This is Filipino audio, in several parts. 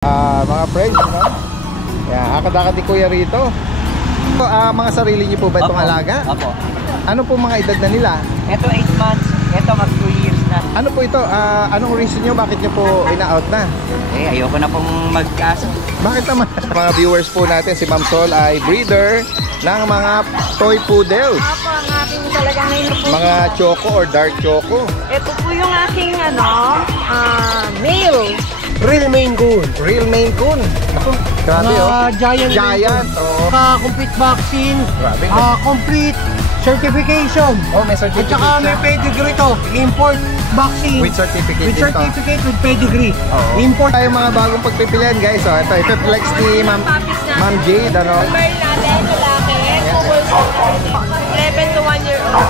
Mga friends, no? Yan, akad-akad ni Kuya rito. Mga sarili niyo po ba itong alaga? Opo. Ano po mga edad na nila? Ito 8 months, ito mag 2 years na. Ano po ito? Anong reason nyo? Bakit nyo po ina-out na? Ayoko na pong mag-aso. Bakit naman? Mga viewers po natin, si Ma'am Sol ay breeder ng mga toy poodles. Opo, ang aking talagang ngayon po. Mga choco or dark choco. Ito po yung aking male. Real Maine Coon. Real Maine Coon. Ako, grabe Giant. Giant. Oh. Complete vaccine. Grabe. Complete certification. Oh, may At certificate saka may na. pedigree to. Import vaccine. With certificate With din to. certificate with pedigree. Oo. Import. Tayo mga bagong pagpipilian guys. Oh, ito flex ni Ma'am Jade. Ano? Bird natin, lalaki. Couple 11 to 1 year old.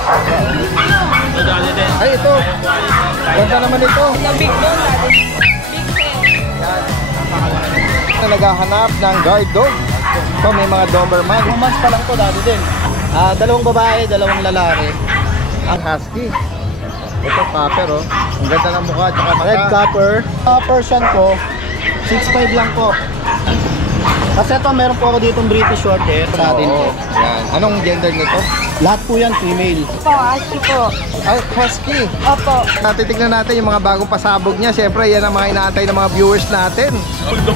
Ay, ito. Ganda naman ito. The big bone natin. Big head. Yan. Na naghahanap ng guard dog. Ito, may mga Doberman. 2 months pa lang to, dati din. Dalawang babae, dalawang lalaki. Ang husky. Ito, copper, oh. Ang ganda ng mukha, tsaka mata. Red copper. Persian ko, 6'5 lang po. Kasi ito, meron po ako ditong British short hair sa atin po. Oo. Yan. Anong gender nito? Lahat po yan, female. Opo, husky po. Ay, husky. Opo. Titignan natin yung mga bagong pasabog niya. Siyempre, yan ang mga inaantay ng mga viewers natin.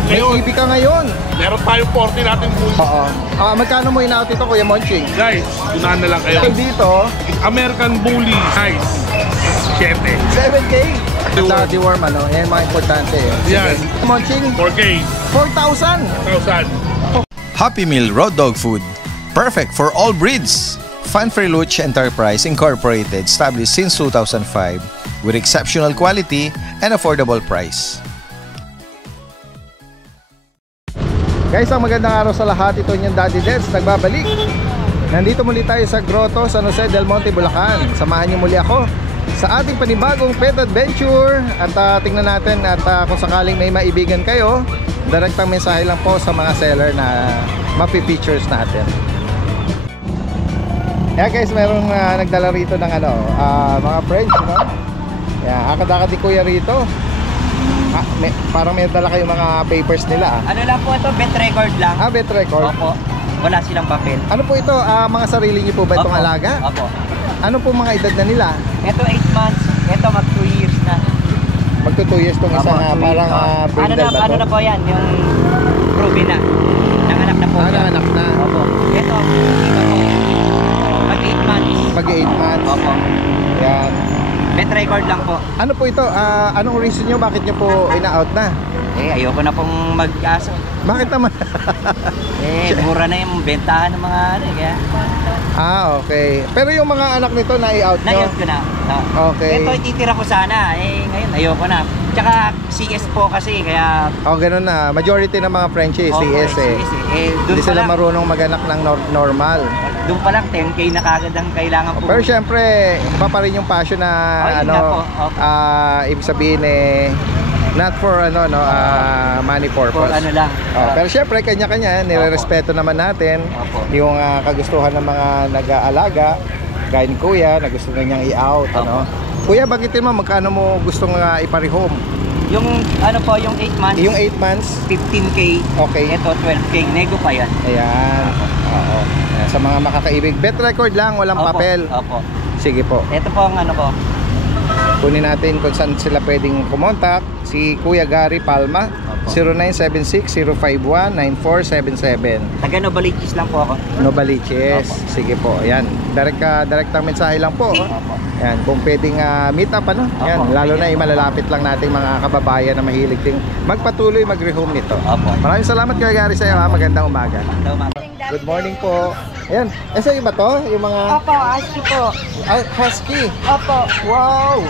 May TV ka ngayon. Meron tayong 40 natin bulls. Oo. Magkano mo inaot ito, Kuya Monching? Guys, unahan na lang kayo. Dito, American Bully size 7. 7K. At deworm, ano? Yan mga importante. Yan. Monching, 4K. 4,000. 1,000. Happy Meal Raw Dog Food. Perfect for all breeds. Fun for Luch Enterprise Incorporated, established since 2005 with exceptional quality and affordable price. Guys, ang magandang araw sa lahat. Ito yung Daddy Deds, nagbabalik. Nandito muli tayo sa Grotto, San Jose del Monte, Bulacan. Samahan niyo muli ako sa ating panibagong pet adventure. At tingnan natin at kung sakaling may maibigan kayo, direktang mensahe lang po sa mga seller na mapi-features natin. Yeah guys, merong nagdala rito ng mga friends, no? Yeah, akad-akad ni Kuya rito. Parang may dala kayong mga papers nila. Ano lang po ito, bet record lang. Bet record. Opo. Wala silang papel. Ano po ito? Mga sarili niyo po ba itong Opo. alaga? Opo. Ano po mga edad na nila? Ito 8 months, ito mag 2 years na. Magto 2 years tong isa Opo, na 2 parang years. brindle ba to? Ano na po yan, yung proven na. Nanganak na po. siya. Nanganak na. Opo. Ito, mag 8 months. Mag 8 months. Opo. Yan. Bet record lang po. Ano po ito? Anong reason nyo? Bakit nyo po ina-out na? Ayoko na pong mag-aso. Bakit naman? Mura na yung bentahan ng mga kaya. Okay. Pero yung mga anak nito na-i-out nyo? Na-out ko na. Okay. Ito ititira ko sana. Ngayon ayoko na. Tsaka CS po kasi kaya. Ganun na. Majority ng mga Frenchies, CS eh. Doon Hindi pa sila lang, marunong maganak ng normal. doon pa lang 10K na kagad ang kailangan po. Pero syempre, iba pa rin yung passion na yun nga po. Opo. ibig sabihin not for money For purpose. ano lang. Pero syempre, kanya-kanya, nirerespeto naman natin Opo. yung kagustuhan ng mga nag-aalaga, gaya ni Kuya, na gusto na niyang i-out. Opo. Kuya, bagitin mo, magkano mo gustong iparehome? Yung ano po, yung 8 months. Yung 8 months? 15K. Okay. Ito 12K. Nego pa yan. Ayan. Oo. Ayan, sa mga makakaibig. Bet record lang, walang Opo. papel. Opo. Sige po. Ito po ang ano ko. Kunin natin kung saan sila pwedeng kumontak. Si Kuya Gary Palma, Opo. 0976-051-9477. Taga Novaliches lang po ako. Novaliches. Opo. Sige po. Ayan. Direktang mensahe lang po. Ayan. Kung pwedeng meet up, ano? Ayan. Opo. Lalo na malalapit lang nating mga kababayan na mahilig ding magpatuloy mag-rehome nito. Opo. Maraming salamat Kuya Gary sa iyo. Magandang umaga. Good morning po. Ayan. Sa'yo ba to? Yung mga Opo, husky po. husky. Opo. Wow!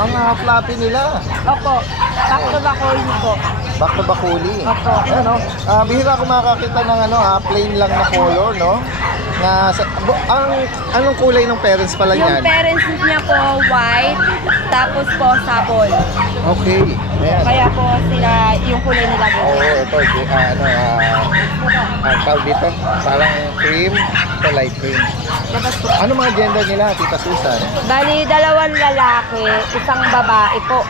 Ang fluffy nila. Opo. Back to back yun po. Back to bakuli. Opo. Ano? Bihira ako makakita ng plain lang na color, no? Anong kulay ng parents pala Yung niyan? parents niya po white, tapos po sabon. Okay. Ayan. Kaya po sila, yung kulay nila Oo, ganyan. ito. Ang tawag dito. Parang cream. Ito light cream. Labas po. Ano mga gender nila, Tita Susan? Bali, 2 lalaki, 1 babae po.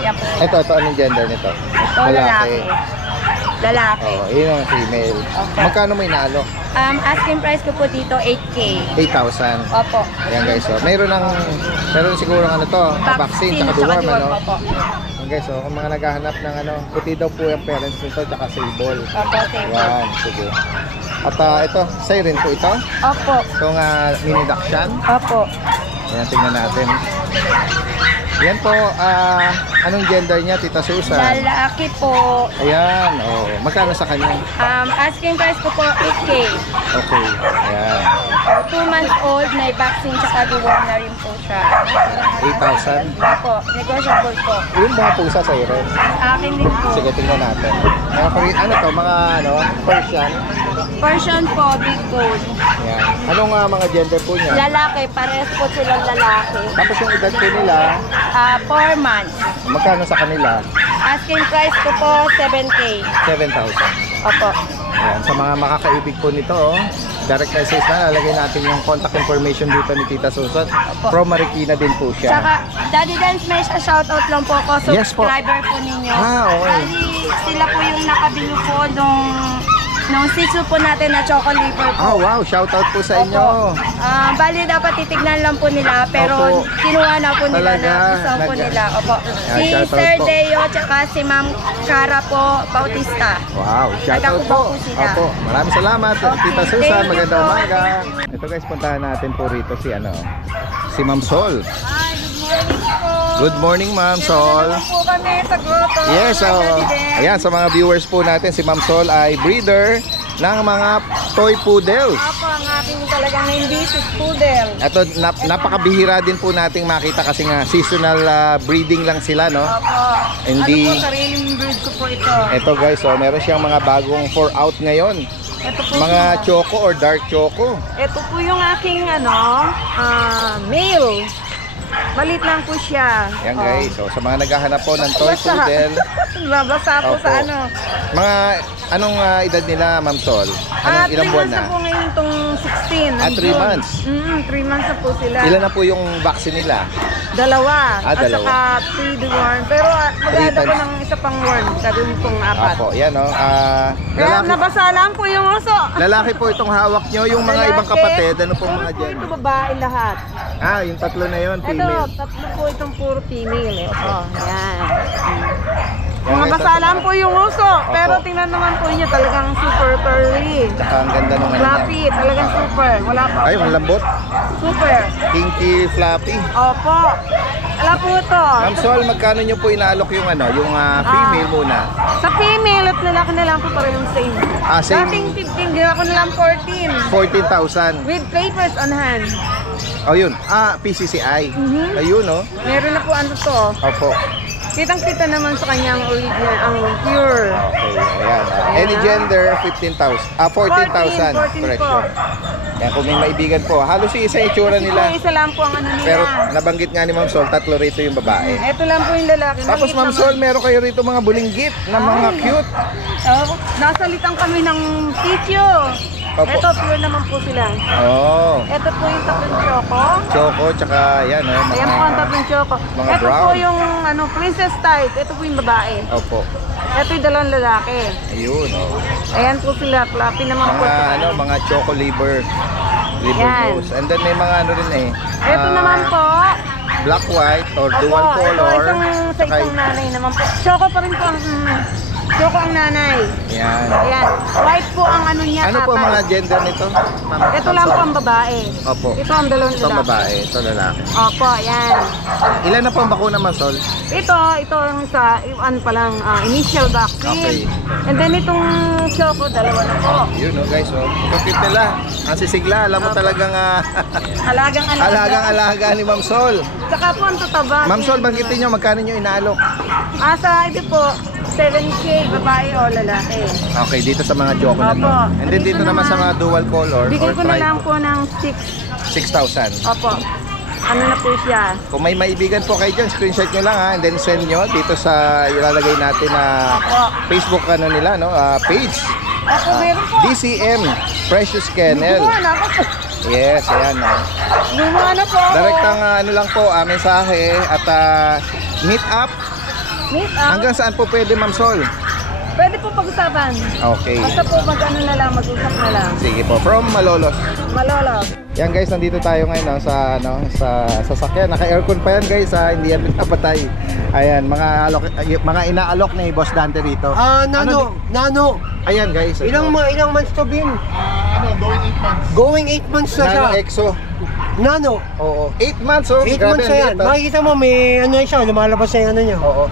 Yan po. Ito, anong gender nito? Ito, lalaki. Lalaki. Oh, yun ang female. Okay. Magkano may nalo? Asking price ko po dito, 8K. 8,000. Opo. Ayan guys, so meron siguro ano to, vaccine tsaka deworm, ano? Opo. Ayan guys, so kung mga naghahanap ng ano, puti daw po yung parents nito tsaka sable. Opo, same. Ayan, sige. At ito, siren po ito. Opo. Itong mini dachshund. Opo. Ayan, tingnan natin. Yan po, anong gender niya, Tita Susan? Lalaki po. Ayan, oh. Magkano sa kanya? Asking price ko po, 8K. Okay, ayan. 2 months old, may vaccine tsaka deworm na rin po siya. 8,000. Opo, negotiable po. Yung mga pusa sa iren. Akin din po. Sige, tingnan natin. Ano to, mga Persian. Version po, big gold. Ayan. Anong mga gender po niya? Lalaki, parehas po silang lalaki. Tapos yung edad po nila, 4 months. magkano sa kanila? Asking price ko po, 7K. 7,000. Opo. Ayan. Sa mga makakaibig po nito, direct message na, lalagay natin yung contact information dito ni Tita Susan. From Marikina din po siya. Tsaka, Daddy Dance, may shoutout lang po ako. Yes po. Subscriber po ninyo. Okay. Bali, sila po yung nakabili po nung sisu po natin na choco liver po. Oh, wow. Shoutout po sa inyo. Bali, dapat titignan lang po nila. Pero Opo. kinuha na po nila Talaga? na gusto po nila. Opo. Si shoutout Sir po. Deo, tsaka si Ma'am Cara po, Bautista. Wow, shoutout Nagkakuha po. po sila. Opo, maraming salamat. Okay, Tita Susan, thank you magandang po. umaga. Ito guys, puntahan natin po rito si Ma'am Sol. Hi, good morning po. Good morning, Ma'am Sol. Naman po kami sa grotto. Yes, so, Daddy Dance. ayan, sa mga viewers po natin, si Ma'am Sol ay breeder ng mga toy poodles. Ako ang aking talagang main business, poodle. Ito, napakabihira din po nating makita kasi nga seasonal breeding lang sila, no? Opo. Hindi- Ano po, sariling breed ko po ito. Ito guys, so meron siyang mga bagong 4 out ngayon. Ito po Mga siya. choco or dark choco. Ito po yung aking male. Malit lang po siya. Yan guys, so sa mga naghahanap po ng toy poodle, Babasa po Opo. sa ano. mga anong edad nila, Ma'am Sol? Anong ilang 3 buwan months na? na po ngayon itong 16. ng 3 June. months? 3 months na po sila. Ilan na po yung vaccine nila? Dalawa. Ah, dalawa. At saka 3 deworm. Pero mag-aada ko times. ng isa pang worm. Sabi mo pong 4. Apo, yan o. Kaya Lalaki, nabasa lang po yung oso. lalaki po itong hawak nyo. Yung mga Lalaki. ibang kapatid, ano pong mga Puro po dyan? ito babae lahat. Yung tatlo na yon, Ito, female. tatlo po itong puro female. Ito, yan. Yan, Mga guys, basa lang po yung uso. Pero Opo. tingnan naman po niyo talagang super pearly. Tsaka ang ganda nung ano niya. Fluffy, talagang super. Wala pa. Ay, ang lambot. Super. Kinky, floppy. Opo. Wala po ito. Ma'am Sol, magkano nyo po inaalok yung yung female muna? Sa female at lalaki na lang po parehong same. Same. Dating 15, ginawa ko na lang 14. 14,000. With papers on hand. Oh, yun. PCCI. Mhm. Ayun, no? Meron na po ano to. Opo. Kitang-kita naman sa kanya ang original, ang pure. Okay, ayan. Any gender, 15,000. 14,000. 14 Correction. Yan, kung may maibigan po. Halos isa yung itsura Kasi po, nila. isa lang po ang ano nila. Pero nabanggit nga ni Ma'am Sol, tatlo rito yung babae. Ito lang po yung lalaki. Tapos Maliit Ma'am naman. Sol, meron kayo rito mga bulinggit na mga cute. Nasalitan kami ng tissue. Opo. Ito, pure naman po sila. Oh, Ito po yung tatlong choco. choco, tsaka yan, Ayan po ang mga... tatlong choco. mga Ito po brown. yung princess type. Ito po yung babae. Opo. Ito yung dalawang lalaki. Ayun, oh. Ayan po sila. Fluffy naman po. Mga choco liver Yan. rose. And then may mga ano rin eh. Ito naman po. Black, white, or Opo, dual color. ito sa Tsaka- isang nanay naman po. Choco pa rin po ang choco ang nanay. Yan. Ayan. White po ang ano niya. Ano po tatay. mga gender nito? Ma'am? Ito lang po ang babae. Opo. Ito ang dalawang Ito ang lalaki. babae, ito lalaki. Opo, ayan. Ilan na po ang bakuna, Ma'am Sol? Ito ang sa ano pa lang, initial vaccine. Okay. And then itong choco, dalawa na po. Yun, oh, guys. Oh. Kapit nila. Ang sisigla. Alam mo talagang Alagang-alaga. alagang-alaga ni Ma'am Sol. Saka po ang tataba. Ma'am Sol, banggitin nyo, magkano nyo inaalok? Sa ito po, 7K, babae o lalaki. Okay, dito sa mga choco na to. Opo. And then dito naman sa mga dual color Bigay or ko na lang tribe, po ng 6,000. 6. Opo. Ano na po siya? Kung may maibigan po kayo dyan, screenshot nyo lang ha, and then send nyo dito sa ilalagay natin na Facebook nila, no? Page. Opo, meron po. DCM, Precious Kennel. Gumawa na ako. Yes, ayan. Gumawa na po ako. Direktang ano lang po, mensahe at meet up Hanggang saan po pwede, Ma'am Sol? Pwede po pag-usapan. Okay. Basta po mag-ano na lang, mag-usap na lang. Sige po, from Malolos. Malolo. Yan guys, nandito tayo ngayon sa sasakyan. Naka-aircon pa yan guys, hindi yan pinapatay. Ayan, mga inaalok ni Boss Dante rito. Nano. Ayan guys. Ilang months to bin? Going 8 months. Going 8 months na siya. Nano EXO. Nano. Oo, 8 months oh. 8 Grabe, months na yan. ang liit, Makikita mo, may ano siya, lumalabas na yung ano niya. Oo,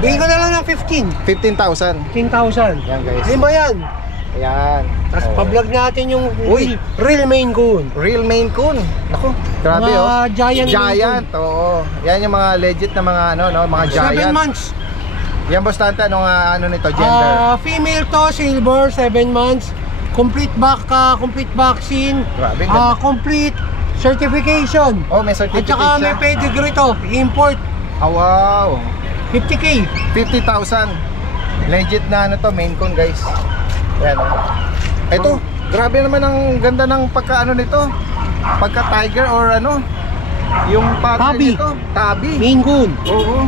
Bigyan ko na lang ng 15,000. 15,000. Yan guys. Lima yan. Ayan. Tapos Oo. pa-vlog natin yung Uy! real Maine Coon. Real Maine Coon. Naku, grabe Mga oh. giant Maine Giant, oo. Yan yung mga legit na mga mga 7 giant. months. Yan Boss Dante, ano nito, gender? Female to, silver, 7 months. Complete vaccine. Grabe, ganda. Complete certification. Oh, may At certificate saka may siya. pedigree to. Import. Wow. 50K. 50,000. Legit na ano to, Maine Coon guys. Ayan oh. Ito, grabe naman ang ganda ng pagka nito. Pagka tiger or yung pattern Tabi. nito. Tabi. Maine Coon. Oo.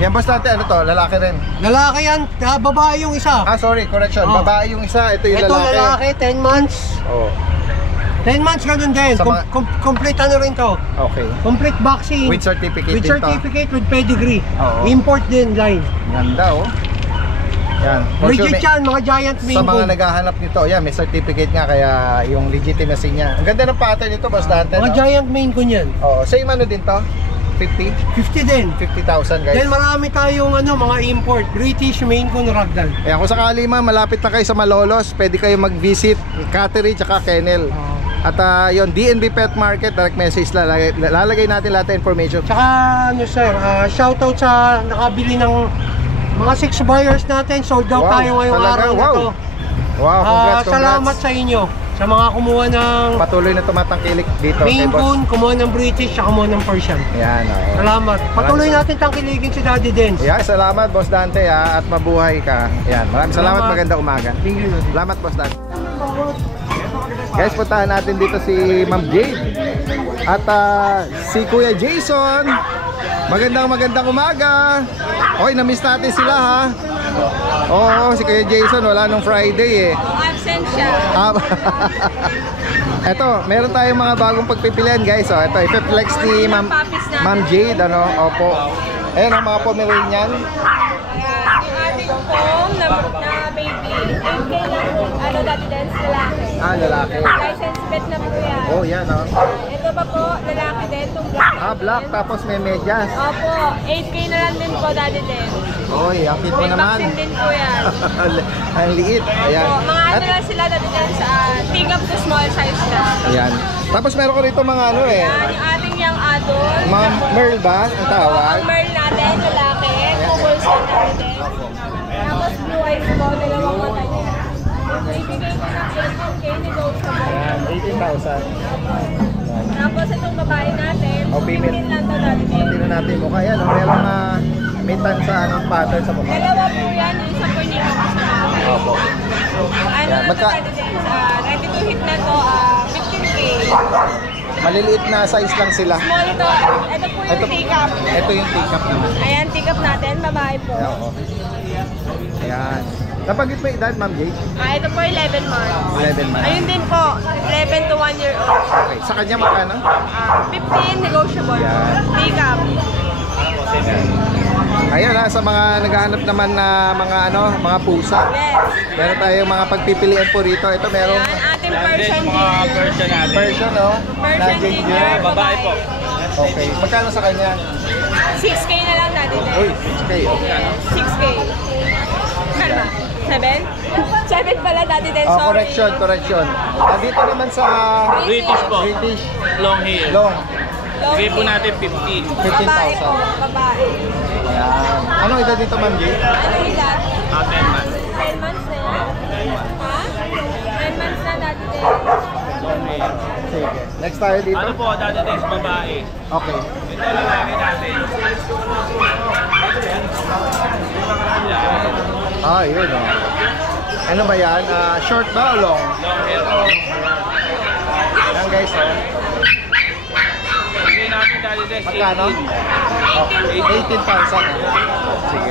Yan Boss Dante, ano to? Lalaki rin. Lalaki yan. Babae yung isa. Sorry, correction. Oh. Babae yung isa, ito yung Ito lalaki. lalaki, 10 months. Oh, 10 months ganun din. Sa mga- Complete ano rin to. okay. Complete vaccine. With certificate With din to. certificate, with pedigree. Oo. Import din line. Ganda oh. Yan. For sure, Legit yan, mga giant sa Maine mga Coon. naghahanap nito, yan, may certificate nga kaya yung legitimacy niya. Ang ganda ng pattern nito, Boss Dante. Mga No? giant Maine Coon yan. Oh, same ano din to? 50? 50 din. 50,000 guys. Dahil marami tayong mga import. British Maine Coon Ragdoll. Ayan, kung sakali man malapit na kayo sa Malolos, pwede kayo mag-visit Cattery tsaka Kennel. At yon DNB Pet Market, direct message lalagay natin lahat ng information. Tsaka sir, shoutout sa nakabili ng mga 6 buyers natin. Sold out Wow, tayo ngayong talaga? araw na Wow. to. Wow, congrats. Salamat sa inyo. Sa mga kumuha ng Patuloy na tumatangkilik dito Maine kay Boss. Coon, kumuha ng British, tsaka kumuha ng Persian. Yan, oh. Salamat. Patuloy natin tangkiligin si Daddy Dance. Yeah, salamat Boss Dante at mabuhay ka. Yan, maraming salamat, Salamat. magandang umaga. Thank you. Salamat Boss Dante. Guys, puntahan natin dito si Ma'am Jade at si Kuya Jason. Magandang umaga. Oy, na-miss natin sila ha. Oo, si Kuya Jason wala nung Friday eh. Absent siya. Eto, meron tayong mga bagong pagpipilian guys. Ito, ipe-flex ni Ma'am Jade, Opo. Ayan ang mga Pomeranian. Ayan, yung ating pong na baby, 8K lang po, Daddy Dance, lalaki. Lalaki. License pet na po yan. Oh, yan Ito pa po, lalaki din, itong black. black tapos may medyas. Opo, 8K na lang din po, Daddy Dance. Oy, akit mo With naman. vaccine din po yan. Ang liit. Ayan. Opo, mga At, lang sila, Daddy Dance, big up to small size na. ayan. Tapos meron ko rito mga Yan, yung ating young adult. mga Merl ba ang tawag? Ang Merl natin, lalaki, couples na Daddy Dance. Tapos blue eyes po, dalawang mata niya. Ibigay ko ng 18K, negotiable. Ayan, 18,000. Tapos itong babae natin, Oh, female. 15 lang to, Daddy Dance. Tingnan natin mukha yan. Merong may tansa pattern sa mukha. Dalawa po yan, yung isa po hindi ko kasama. Opo. Ano Yan, na to, Daddy Dance? Ready to hit na to, 15K. Maliliit na size lang sila. Small ito, ito po yung take-up. Ito yung take-up naman. Ayan, take-up natin, babae po. Ayan, oo. Ayan. Napagit mo yung edad, Ma'am Jade? Ito po 11 months. 11 months. Ayun din po, 11 to 1 year old. Okay. Sa kanya magkano? 15 negotiable. Yan. Take-up. Ayan sa mga naghahanap naman na mga pusa. Yes. Meron tayong mga pagpipilian po rito. Ito merong Ayan, ating Persian ginger. version, no? Persian ginger, babae po. Okay. Magkano sa kanya? 6K na lang natin. Uy, 6K. Okay. 6K. Ano ba? 7? 7 pala dati din, Oh, sorry. correction. Dito naman sa British po. British Long hair. long. Bigay po natin 15. Babae po, 15,000. babae. Ayan. Anong edad dito, Ma'am Jade? Ano edad? 10 months. 10 months na yan? Ha? 10 months na dati din. Sige. Next tayo dito. Ano po, dati test babae. Okay. Ito lalaki natin. Yun Ano ba yan? Short ba o long? Long hair. Yan guys, Bigay natin yan, Daddy Des. Magkano? 18,000. Sige.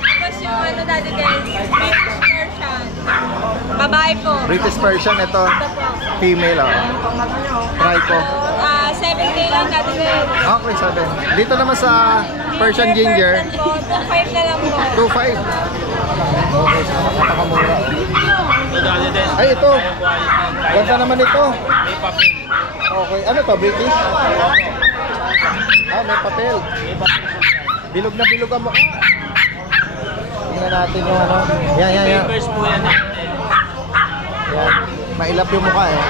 Tapos yung ano dati din, British Persian. Babae po. British Persian, ito. Ito po. Female, oh. Try ko. 7K lang dati din. Okay, 7. Dito naman sa Persian Ginger, Persian po, 2.5 na lang po. 2.5. Okay, so napakamura. Ito, Daddy Des. Ay, ito. Ganda naman ito. May papel. Okay, ano to, British? Ah, may papel. Bilog na bilog ang mukha. Tingnan natin yung ano. Yan. Papers po yan. Yan. Mailap yung mukha eh.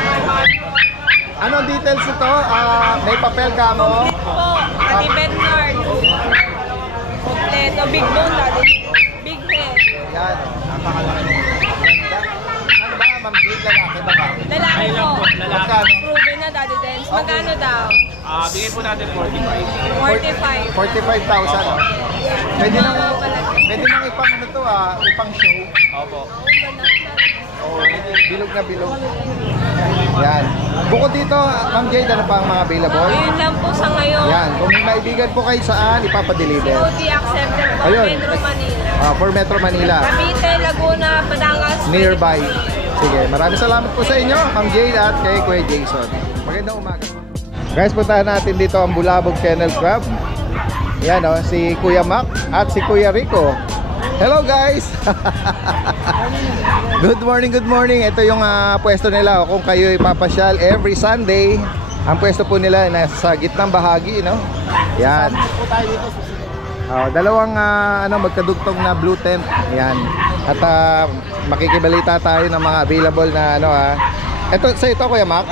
Anong details ito? May papel ka mo? Po, Ati Bernard. Kompleto, big bone dati. Big head. Yan. Napakalaki. Ganda. Ano ba, Ma'am Jade? Lalaki ba? Lalaki Ay lang po. po, lalaki. Magkano? Proven na dati din. Magkano daw? Bigay po natin 45. 45. 45,000. Oh. Pwede nang, Wow, palagi. pwede nang ipang ano to ipang show. Opo. Oh, bilog na bilog. Yan. Bukod dito, Ma'am Jade, ano pa ang mga available? Yun lang po sa ngayon. Yan. Kung may maibigan po kayo saan, ipapadeliver. COD accepted po. Ayun. Metro Manila. For Metro Manila. Cavite, Laguna, Batangas. Nearby. Sige, maraming salamat po sa inyo, Ma'am Jade at kay Kuya Jason. Magandang umaga. Guys, puntahan natin dito ang Bulabog Kennel Club. Yan o, si Kuya Mac at si Kuya Rico. Hello guys! Good morning, good morning. Ito yung pwesto nila. Kung kayo ipapasyal every Sunday, ang pwesto po nila nasa gitnang bahagi, no? Yan. Dalawang magkadugtong na blue tent. Yan. At makikibalita tayo ng mga available na Ito sa ito, Kuya Mac.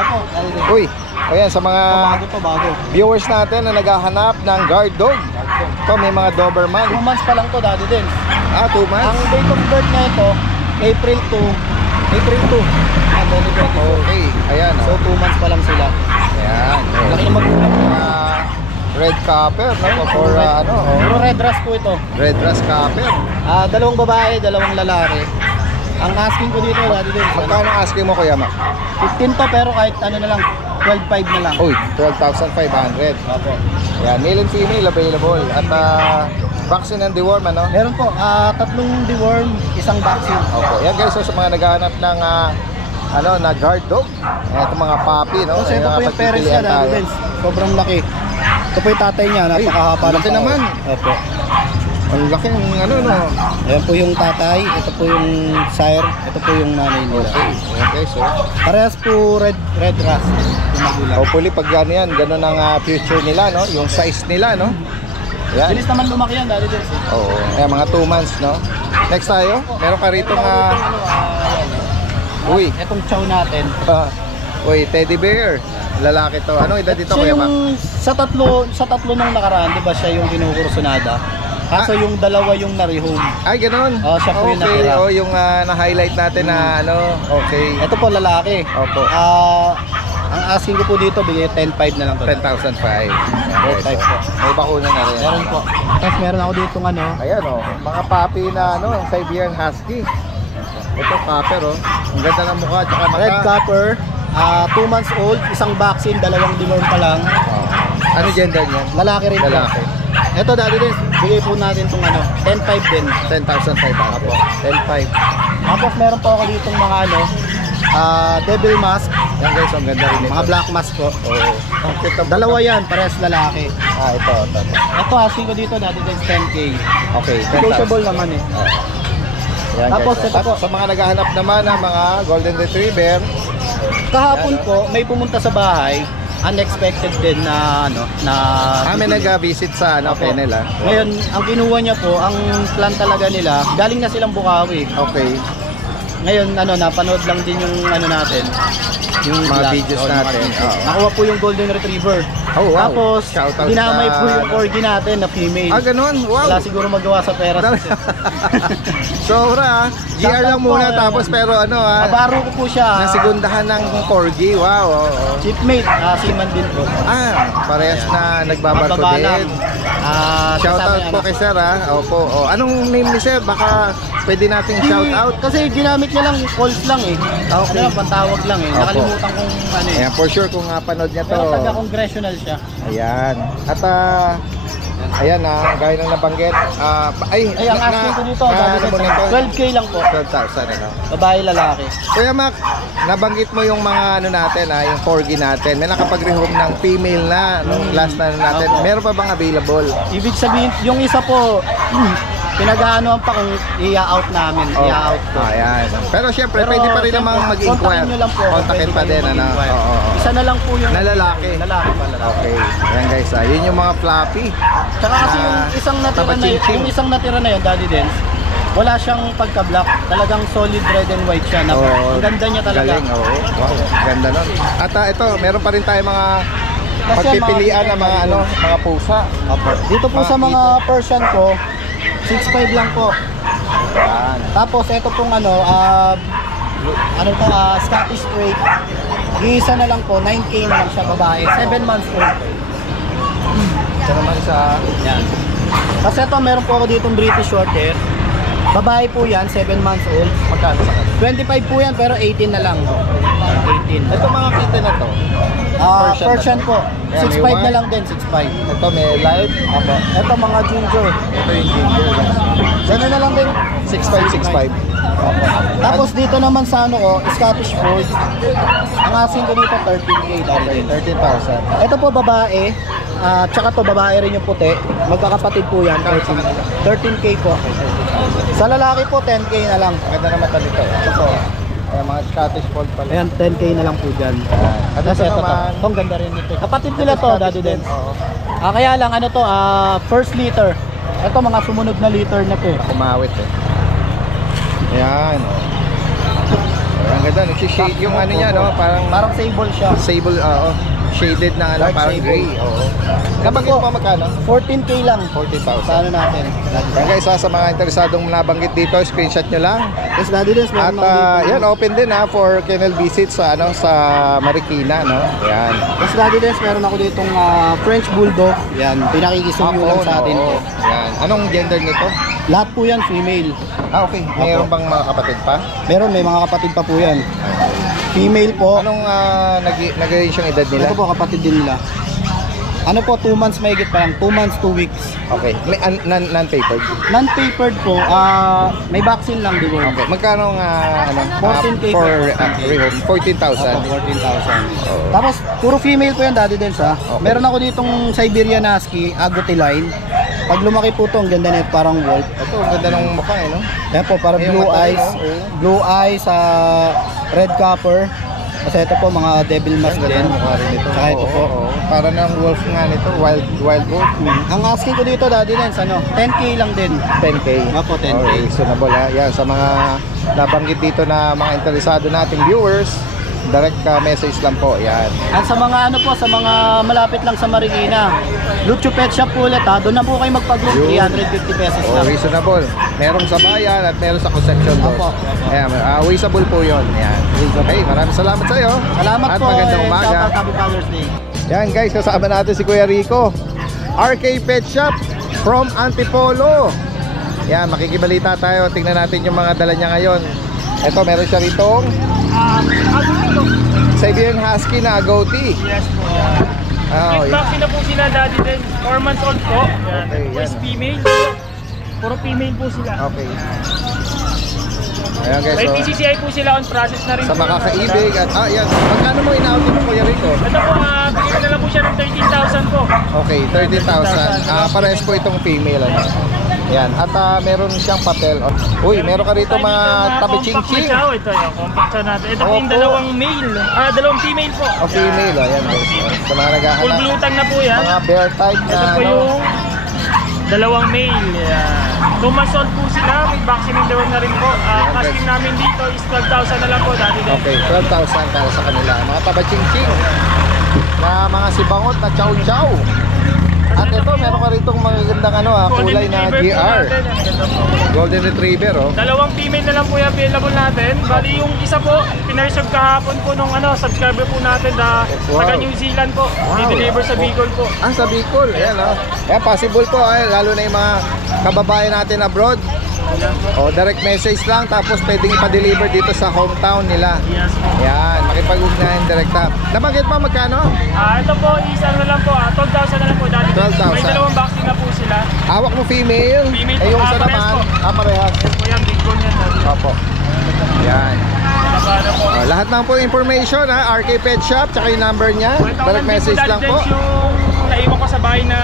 Uy, ayan sa mga Bago. viewers natin na naghahanap ng guard dog. Ito may mga Doberman. 2 months pa lang to, Daddy din. 2 months. Ang date of birth na ito, April 2. April 2. Okay, ayan. So 2 months pa lang sila. Ayan. Laki na magulang. Red copper, no? For Puro red rush po ito. red rust copper. Dalawang babae, dalawang lalaki. Ang asking ko dito, Daddy din. Magkano asking mo, Kuya Mac? 15 to, pero kahit ano na lang, 12.5 na lang. Uy, 12,500. Opo. Ayan, male and female available. At vaccine and deworm, ano? Meron po, 3 deworm, 1 vaccine. Opo. Yan guys, so sa mga naghahanap ng na guard dog. Ito mga puppy, no? Kasi ito po yung parents niya, Daddy din. Sobrang laki. Ito po yung tatay niya, napakahaba. Laki naman. Opo. Ang laki ng no? Ayan po yung tatay, ito po yung sire, ito po yung nanay nila. Okay, so Parehas po red rust yung magulang. hopefully pag yan, ganun ang future nila, no? Yung size nila, no? Yan. Bilis naman lumaki yan, Daddy din. Oo. Ayan, mga 2 months, no? Next tayo, meron ka rito uy, Itong chow natin. uy, teddy bear. Lalaki to. Anong edad dito, Siya Kuya Mac? yung sa tatlo nung nakaraan, di ba siya yung kinukursunada? Kaso yung dalawa yung na-rehome. Ay, ganun. Siya po yung okay, natira. yung na-highlight natin na okay. Ito po lalaki. Opo. Ang asking ko po dito, bigay 10.5 na lang to. 10,500. Okay, Type so, po. may bakuna na rin. Meron po. Tapos meron ako dito Ayan, mga puppy na Siberian Husky. Ito, copper, Ang ganda ng mukha, tsaka mata. red copper, 2 months old, 1 vaccine, 2 deworm pa lang. Ano gender niyan? Lalaki rin po. Lalaki. Ito Daddy din, bigay po natin itong 10.5 din. 10,500. 10,500. Tapos meron po ako dito mga devil mask, Yan guys, ang ganda rin ito. mga black mask po. Oo. Ang cute ng- Dalawa yan, parehas lalaki. Ito. Ito asking ko dito Daddy din 10K. Okay, 10,000. Negotiable naman eh. Yan, Tapos, guys. ito po. Sa mga naghahanap naman ng mga golden retriever, Kahapon po, may pumunta sa bahay, unexpected din na kami nag-visit sa Opo. kennel, Ngayon, ang kinuha niya po, ang plan talaga nila, galing na silang Bukawi. Okay. Ngayon, napanood lang din yung natin. Yung Mga vlog. videos Oo, natin. mga videos. Oo. Nakuha po yung golden retriever. Oh, wow. Tapos, Shoutout dinamay sa- po yung corgi natin na female. Ganun? Wow. Wala siguro magawa sa pera. Sobra, GR lang muna tapos pero Abaro ko po siya. nasigundahan ng corgi. Wow. Shipmate, seaman din po. Parehas na nagbabarko Mababa lang. din. Shoutout kasama po yan. kay Sir. Opo. Anong name ni Sir? Baka pwede nating shout out. Kasi ginamit niya lang calls lang eh. Okay. Ano lang, pantawag lang eh. Opo. Nakalimutan kong ano eh. Ayan, for sure kung panood niya to. Pero taga-congressional siya. Ayan. At ayan gaya ng nabanggit. Ay, ang asking ko dito, ano mo nito? 12K lang po. 12,000 ano. Babae, lalaki. Kuya Mac, nabanggit mo yung mga ano natin yung corgi natin. May nakapag-rehome ng female na nung last na natin. Opo. Meron pa bang available? Ibig sabihin, yung isa po, pinag-aanoan pa kung i-out namin. I-out ko. Ayan. Pero syempre, pwede pa rin namang mag-inquire. Kontakin nyo lang po. Kontakin pa din, ano? Oo. Isa na lang po yung Na lalaki. lalaki pa, lalaki. Okay. Ayan guys, yun yung mga floppy. Tsaka kasi yung isang natira na tabachinchin. yung isang natira na yun, Daddy Dance, wala siyang pagka-black. Talagang solid red and white siya. Ang ganda niya talaga. Galing, oo. Wow, ganda nun. At ito, meron pa rin tayo mga Kasi pagpipilian ng mga mga pusa. Dito po sa mga Persian ko, 6'5 lang po. Ayan. Tapos ito pong Scottish Straight. Isa na lang po, 9K na lang siya, babae. 7 months old. Ito naman sa... Yan. Kasi ito, meron po ako ditong British Shorthair. Babae po yan, 7 months old. Magkano sa kanila? 25 po yan, pero 18 na lang. 18. Ito mga kitten na to. Persian po. Yan, 6'5 may na white. lang din, 6'5. Ito may light. Ito mga ginger. Ito yung ginger. Gano'n na lang din. 6565. Tapos dito naman sa Scottish Fold. Ang asing ko dito 13K. Okay, 13,000. Ito po babae. Tsaka to babae rin yung puti. Magkakapatid po yan. 13K po. Sa lalaki po 10K na lang. Maganda naman ito nito. Ito. Ayan, mga Scottish Fold pala. Ayan, 10K na lang po dyan. At Tapos ito ito naman. to. Ang ganda rin nito. Kapatid nila to, Daddy Dance. Oo. Kaya lang first litter. Ito mga sumunod na litter na to. Kumawit eh. Ayan. Ang ganda. Nagsishade yung ano niya, no? Parang sable siya. Sable, shaded na Dark parang sable. gray. Oo. Nabanggit mo magkano? 14K lang. 40,000. Sa ano natin. Yan guys, sa mga interesadong nabanggit dito, screenshot nyo lang. Yes, Daddy Dance. At meron ako dito. yan, open din for kennel visit sa sa Marikina, no? Yan. Yes, Daddy Dance. Meron ako ditong French Bulldog. Yan, pinakikisuyo lang sa atin oo. to. Yan. Anong gender nito? Lahat po yan female. Okay. Mayroon bang mga kapatid pa? Meron, may mga kapatid pa po yan. Female po. Anong nag-range yung edad nila? Ito po, kapatid din nila. Ano po, 2 months mahigit pa lang. 2 months, 2 weeks. Okay. May non-papered? Non-papered po, may vaccine lang di ba? Okay. Magkano 14K for per rehome? 14,000. 14,000. Tapos, puro female po yan, Daddy Dance ha. Okay. Meron ako ditong Siberian Husky, Agouti line. Pag lumaki po to, ang ganda nito, parang wolf. Ito, ang ganda ng mukha no? Yan po, parang Yung blue mata rin, eyes. oh. Blue eyes, red copper. Kasi ito po, mga devil mask Ang ganda din. ng mukha rin ito. Tsaka ito po. Oo. Para ng wolf nga nito, wild wolf. Ang asking ko dito, Daddy Dance, 10K lang din. 10K. Opo, 10K. Okay, reasonable ha. Yan, sa mga nabanggit dito na mga interesado nating viewers, direct message lang po. Yan. At sa mga sa mga malapit lang sa Marikina, Lucho Pet Shop po ulit ha. Doon na po kayo magpag-group, Yun. 350 pesos Oh, lang. reasonable. Merong sa bayan at meron sa Concepcion doon. Opo. Ayan, reasonable po yun. Yan. Okay, maraming salamat sa iyo. Salamat at po. magandang and umaga. Shoutout, Happy Father's Day. Yan guys, kasama natin si Kuya Rico. RK Pet Shop from Antipolo. Yan, makikibalita tayo. Tingnan natin yung mga dala niya ngayon. Ito, meron siya ritong Siberian Husky na Agouti. Yes po. Oh, Big vaccine na po sila, Daddy din. 4 months old po. Yan. Okay, yan. First female. Puro female po sila. okay. Ayan guys, May so, PCCI po sila on process na rin. sa po. makakaibig at yan. Magkano mo in-outin mo Kuya Rico? Ito po, bigyan ko na lang po siya ng 13,000 po. Okay, 13,000. Parehas po itong female. Ano? Yan. At meron siyang papel. Uy, meron ka rito mga tabi-ching-ching. Ito yung compact chow natin. Ito po yung Opo. dalawang male. Dalawang female po. O female. Ayan guys. Sa mga Full naghahanap. gluten na po yan. Mga bear type na Ito po yung dalawang male. 2 months old po sila. May vaccine and na rin po. Casting namin dito is 12,000 na lang po, Daddy din. Okay, 12,000 para sa kanila. Mga tabi-ching-ching na mga sibangot na chow-chow. At ito, meron ka rito magagandang kulay na GR. Golden Retriever, oh. Dalawang female na lang po yung available natin. Bali yung isa po, pinareserve kahapon po nung subscriber po natin na Wow. taga New Zealand po. I-deliver sa Bicol po. Sa Bicol, ayan oh. Ayan, possible po, lalo na yung mga kababayan natin abroad. O, direct message lang, tapos pwedeng ipa-deliver dito sa hometown nila. Yes po. Yan, makipag-ugnayan direkta. Nabanggit pa magkano? Ito po, isa na lang po. 12,000 na lang po dati. 12,000. May dalawang vaccine na po sila. Hawak mo female. Female Eh, po. yung isa Parehas naman. po. Parehas. Yes po yan, big bone yan. Opo. Yan. Paano po? Lahat ng po information ha, RK Pet Shop, tsaka yung number niya. Direct message lang po. Yung naiwan ko sa bahay na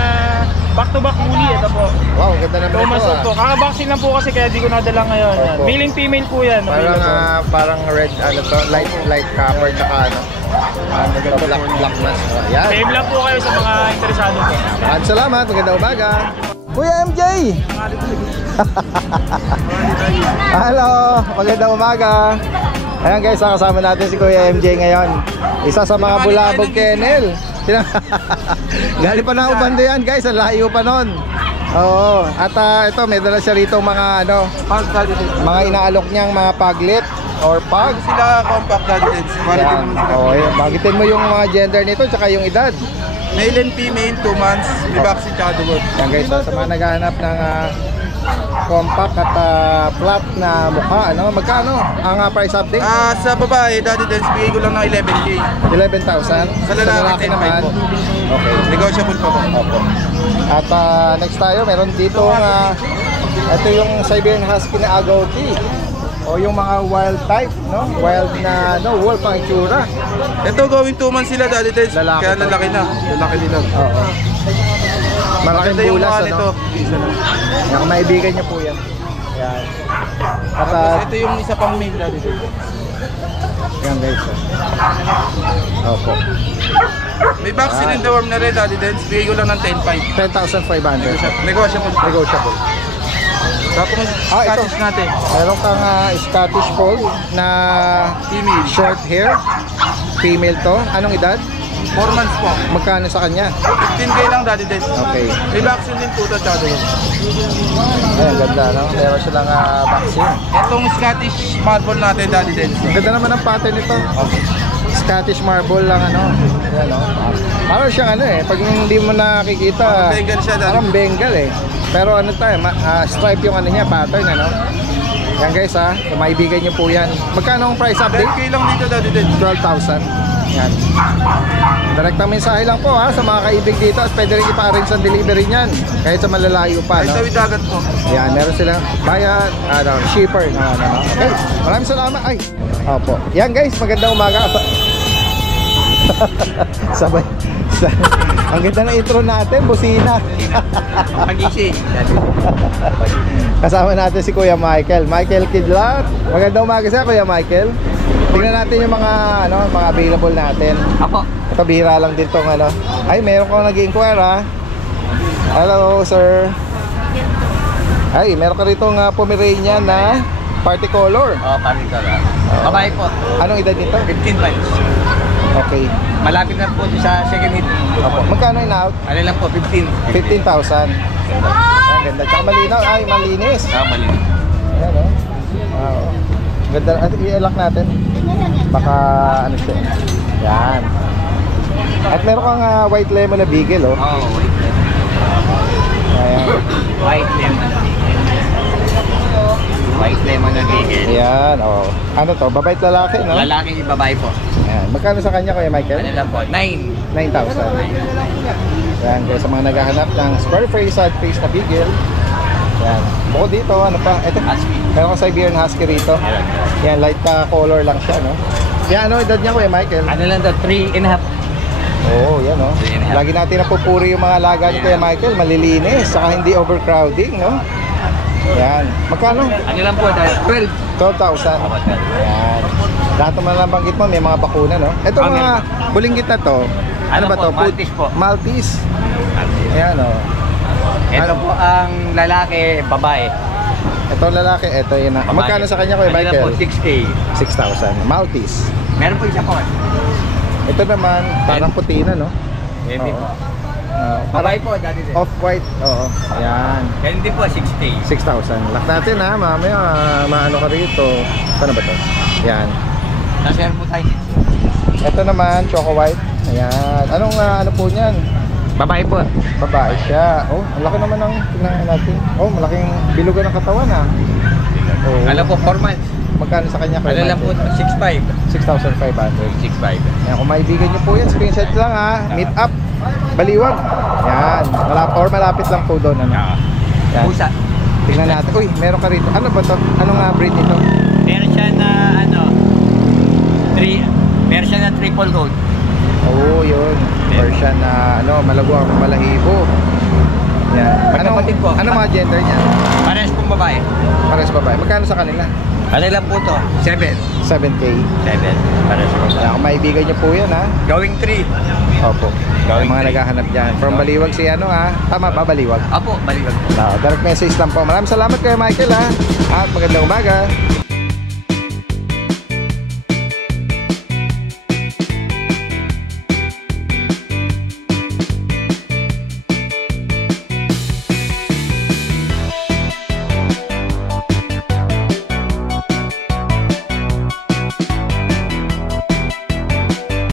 back-to-back muli. Ito po. Wow, ganda naman Thomas ito po. Kakabaksin lang po kasi kaya di ko nadala ngayon. Yan. Opo. Male and female po yan. Parang red, ano to, light copper, tsaka ano. Black mask. Yan. Save lang po kayo sa mga interesado po. Maraming salamat, magandang umaga. Kuya MJ! Hello, magandang umaga. Ayan guys, kasama natin si Kuya MJ ngayon. Isa sa mga bulabog kennel. Galing pa na Ubando yan guys, ang layo pa nun. Oo, at ito may dala siya rito mga ano, mga inaalok niyang mga paglit or pag. Sila compact daddies. Quality naman sila. Oo, bagitin mo yung mga gender nito tsaka yung edad. Male and female, 2 months, vaccine tsaka dugot. Yan guys, sa mga naghahanap ng compact at flat na mukha, ano? Magkano ang price update? Sa babae, daddy dance, bigay ko lang ng 11K. 11,000. Sa lalaki, 10,500 naman. po. Okay. Negotiable pa po. Opo. At next tayo, meron dito ito yung Siberian Husky na Agouti. O yung mga wild type, no? Wild na, no? Wolf ang itsura. Ito, going 2 months sila, daddy dance. Lalaki Kaya to. lalaki na. Lalaki nila. Oo. Malaking Maganda yung bulas, mukha ano? nito. Isa lang. Yung maibigan niyo po yan. Yan. At Tapos ito yung isa pang male, daddy dance. yan guys. Opo. May vaccine in the worm na rin, daddy dance. Bigay ko lang ng 10,500. 10,500. Negotiable pa. Negotiable. Tapos ito. Scottish natin. Meron kang Scottish Fold na Female. short hair. Female to. Anong edad? 4 months po. Magkano sa kanya? 15K lang, daddy dance. Okay. May vaccine din po ito, tsaka dugot. Ayan, ganda, no? Meron silang vaccine. Itong Scottish marble natin, daddy dance. Ang ganda naman ang pattern nito. Scottish Marble lang, ano? Ayan, no? Parang siyang ano eh. Pag hindi mo nakikita, Bengal siya, daddy. parang Bengal eh. Pero ano tayo, stripe yung ano niya, pattern, ano? Yan guys, kung maibigan niyo po yan. Magkano ang price update? 10K lang dito, daddy dance. 12,000. Yan. Direktang mensahe lang po sa mga kaibig dito at pwede rin ipa-arrange ang delivery niyan kahit sa malalayo pa, Ay, no? tawid dagat po. Yan, meron silang bayan, shipper. Okay, maraming salamat. Ay, opo. Yan guys, magandang umaga. Sabay. Ang ganda ng intro natin, busina. Pag-ising. Kasama natin si Kuya Michael. Michael Kidlat. Magandang umaga sa Kuya Michael. Tingnan natin yung mga mga available natin. Apo. Ito bihira lang din tong ano. Ay, meron kang nag-inquire ha. Hello, sir. Ay, meron ka rito ng Pomeranian na party color. Parang ka lang. Babae po. Anong edad nito? 15 months. Okay. Malapit na po sa second hit. Opo. Magkano in-out? Ano lang po, 15. 15,000. Ang ganda. Tsaka malinaw. Ay, malinis. Mali. Ayan, oh. Wow. Ganda. At i-lock natin. Baka ano siya. Yan. At meron kang white lemon na beagle, oh. Oh, white lemon. Ayan. White lemon na bigel. White lemon na bigel. Ayan, oh. Ano to? Babait lalaki, no? Lalaki, babae po. Ayan. Magkano sa kanya, Kuya Ano Michael? lang po, 9. 9,000. Ayan, kaya sa mga naghahanap ng square face, sad face na beagle. Ayan. Bukod dito, ano pa? Ito, Husky. meron kang Siberian Husky rito. Ayan, light color lang siya, no? Yan, ano edad niya, Kuya Michael? Ano lang to, 3 and a half. Oo, yan, no? 3 and a half. Lagi natin napupuri yung mga alaga ni Kuya Michael. Malilinis, saka hindi overcrowding, no? Yan. Magkano? Ano lang po, 12. 12,000. Yan. Lahat naman lang banggit mo, may mga bakuna, no? Ito mga bulinggit na to. Ano ba to? Maltese po. Maltese. Ayan, oh. Ito po ang lalaki, babae. Ito ang lalaki, ito yun na. Magkano sa kanya, Kuya Ano lang po, Michael? 6K. 6,000. Maltese. Meron po isa po. Ito naman, parang puti na, no? Heavy po. Parang Babae po, dati din. off-white. Oo. Ayan. Ganun din po, 6K. 6,000. Lock natin ha, mamaya maano ka rito. Paano ba to? Yan. Nasa po tayo. Ito naman, choco white. Ayan. Anong ano po niyan? Babae po. Babae siya. Oh, ang laki naman ng tingnan natin. Oh, malaking bilugan ng katawan ah. Oh. Alam po, 4 months. Magkano sa kanya? Ano lang po, 6'5". 6,500. 6'5". Yan, kung maibigan niyo po yan, screenshot lang ha. Meet up. Baliwag. Yan. Malapit lang po doon. Ano? Yan. Pusa. Tingnan natin. Uy, meron ka rito. Ano ba to? Anong breed nito? Meron siya na meron siya na triple gold. Oo, yun. Version na malago ang malahibo. Yan. Magkapatid po. Ano mga gender niya? Parehas pong babae. Pares babae. Magkano sa kanila? Ano lang po to? 7. 7K. 7. Parehas po babae. Kaya kung maibigan niyo po yan ha. Going 3. Opo. Yung mga naghahanap dyan. From Baliwag si tama ba Baliwag? Apo, baliwag po. Direct message lang po. Maraming salamat kay Michael ha. At magandang umaga.